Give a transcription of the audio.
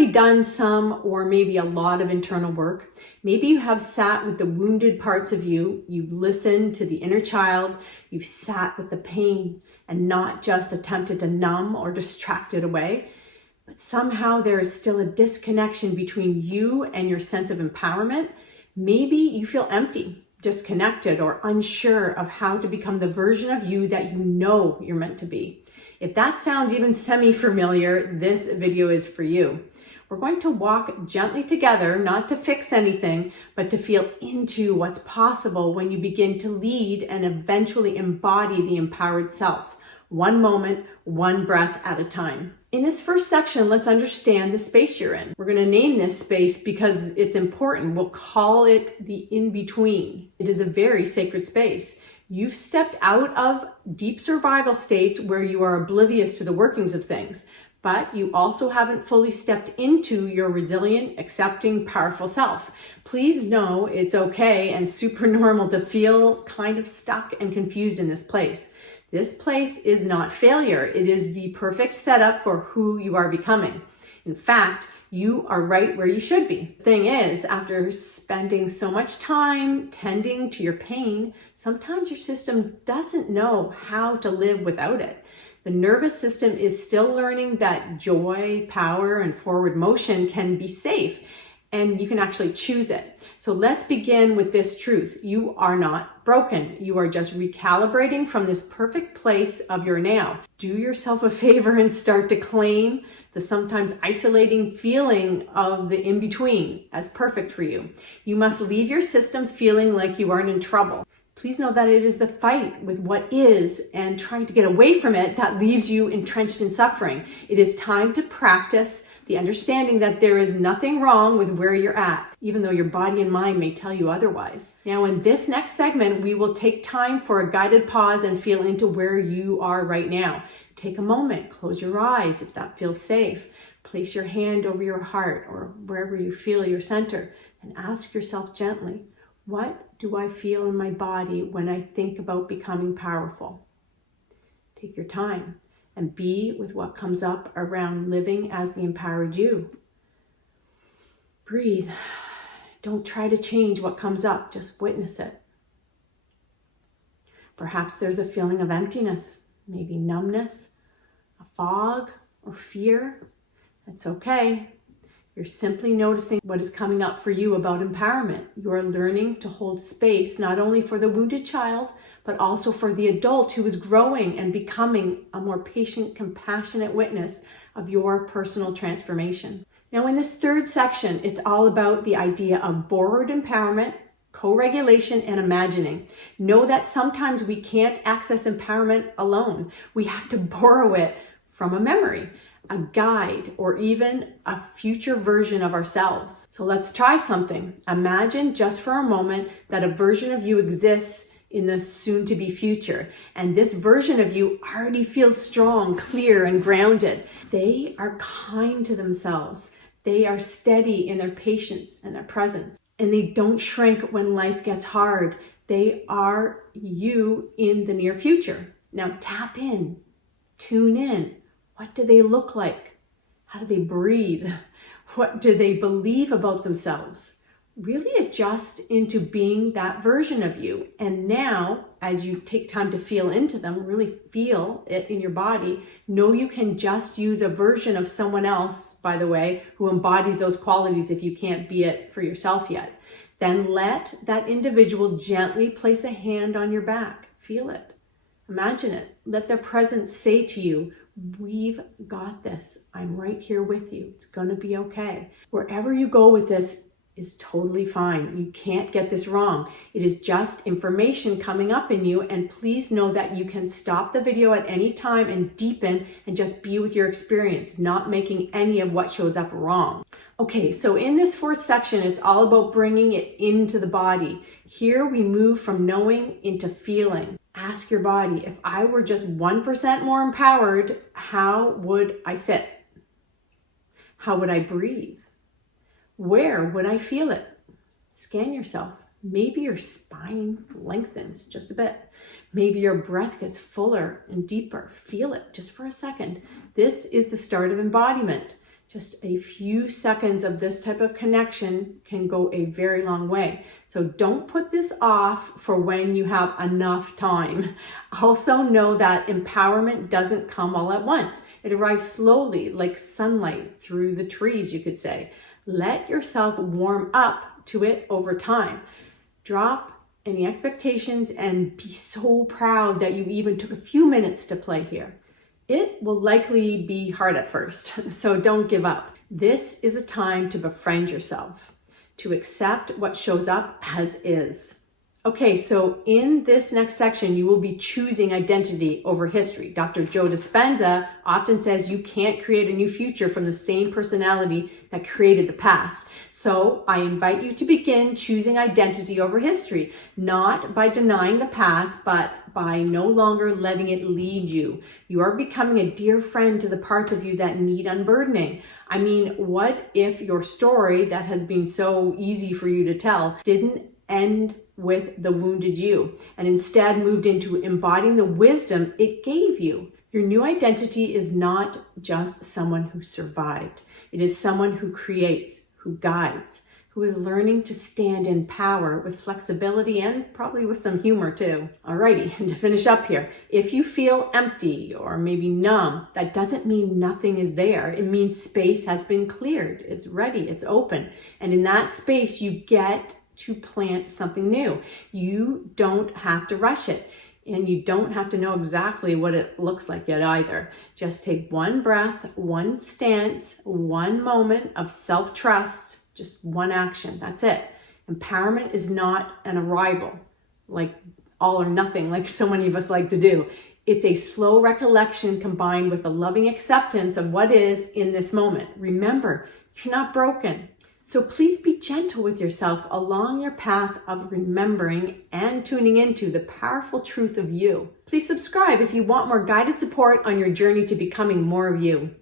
already done some or maybe a lot of internal work. Maybe you have sat with the wounded parts of you. You've listened to the inner child. You've sat with the pain and not just attempted to numb or distract it away. But somehow there is still a disconnection between you and your sense of empowerment. Maybe you feel empty, disconnected, or unsure of how to become the version of you that you know you're meant to be. If that sounds even semi-familiar, this video is for you. We're going to walk gently together, not to fix anything, but to feel into what's possible when you begin to lead and eventually embody the empowered self, one moment, one breath at a time. In this first section, let's understand the space you're in. We're going to name this space because it's important. We'll call it the in-between. It is a very sacred space. You've stepped out of deep survival states where you are oblivious to the workings of things, but you also haven't fully stepped into your resilient, accepting, powerful self. Please know it's okay and super normal to feel kind of stuck and confused in this place. This place is not failure. It is the perfect setup for who you are becoming. In fact, you are right where you should be. The thing is, after spending so much time tending to your pain, sometimes your system doesn't know how to live without it. The nervous system is still learning that joy, power, and forward motion can be safe, and you can actually choose it. So let's begin with this truth. You are not broken. You are just recalibrating from this perfect place of your now. Do yourself a favor and start to claim the sometimes isolating feeling of the in-between as perfect for you. You must leave your system feeling like you aren't in trouble. Please know that it is the fight with what is and trying to get away from it that leaves you entrenched in suffering. It is time to practice the understanding that there is nothing wrong with where you're at, even though your body and mind may tell you otherwise. Now, in this next segment, we will take time for a guided pause and feel into where you are right now. Take a moment, close your eyes if that feels safe. Place your hand over your heart or wherever you feel your center and ask yourself gently, what do I feel in my body when I think about becoming powerful? Take your time and be with what comes up around living as the empowered you. Breathe. Don't try to change what comes up, just witness it. Perhaps there's a feeling of emptiness, maybe numbness, a fog, or fear. That's okay. You're simply noticing what is coming up for you about empowerment. You are learning to hold space not only for the wounded child, but also for the adult who is growing and becoming a more patient, compassionate witness of your personal transformation. Now, in this third section, it's all about the idea of borrowed empowerment, co-regulation, and imagining. Know that sometimes we can't access empowerment alone. We have to borrow it from a memory, a guide, or even a future version of ourselves. So let's try something. Imagine just for a moment that a version of you exists in the soon-to-be future. And this version of you already feels strong, clear, and grounded. They are kind to themselves. They are steady in their patience and their presence. And they don't shrink when life gets hard. They are you in the near future. Now tap in, tune in. What do they look like? How do they breathe? What do they believe about themselves? Really adjust into being that version of you. And now, as you take time to feel into them, really feel it in your body, know you can just use a version of someone else, by the way, who embodies those qualities if you can't be it for yourself yet. Then let that individual gently place a hand on your back. Feel it. Imagine it. Let their presence say to you, we've got this. I'm right here with you. It's going to be okay. Wherever you go with this is totally fine. You can't get this wrong. It is just information coming up in you, and please know that you can stop the video at any time and deepen and just be with your experience, not making any of what shows up wrong. Okay, so in this fourth section, it's all about bringing it into the body. Here we move from knowing into feeling. Ask your body, if I were just 1% more empowered, how would I sit? How would I breathe? Where would I feel it? Scan yourself. Maybe your spine lengthens just a bit. Maybe your breath gets fuller and deeper. Feel it just for a second. This is the start of embodiment. Just a few seconds of this type of connection can go a very long way. So don't put this off for when you have enough time. Also know that empowerment doesn't come all at once. It arrives slowly, like sunlight through the trees, you could say. Let yourself warm up to it over time. Drop any expectations and be so proud that you even took a few minutes to play here. It will likely be hard at first, so don't give up. This is a time to befriend yourself, to accept what shows up as is. Okay, so in this next section, you will be choosing identity over history. Dr. Joe Dispenza often says you can't create a new future from the same personality that created the past. So I invite you to begin choosing identity over history, not by denying the past, but by no longer letting it lead you. You are becoming a dear friend to the parts of you that need unburdening. I mean, what if your story that has been so easy for you to tell didn't end with the wounded you and instead moved into embodying the wisdom it gave you? Your new identity is not just someone who survived. It is someone who creates, who guides, who is learning to stand in power with flexibility and probably with some humor too. Alrighty, and to finish up here, if you feel empty or maybe numb, that doesn't mean nothing is there. It means space has been cleared. It's ready, it's open. And in that space, you get to plant something new. You don't have to rush it. And you don't have to know exactly what it looks like yet either. Just take one breath, one stance, one moment of self-trust, just one action. That's it. Empowerment is not an arrival, like all or nothing, like so many of us like to do. It's a slow recollection combined with a loving acceptance of what is in this moment. Remember, you're not broken. So please be gentle with yourself along your path of remembering and tuning into the powerful truth of you. Please subscribe if you want more guided support on your journey to becoming more of you.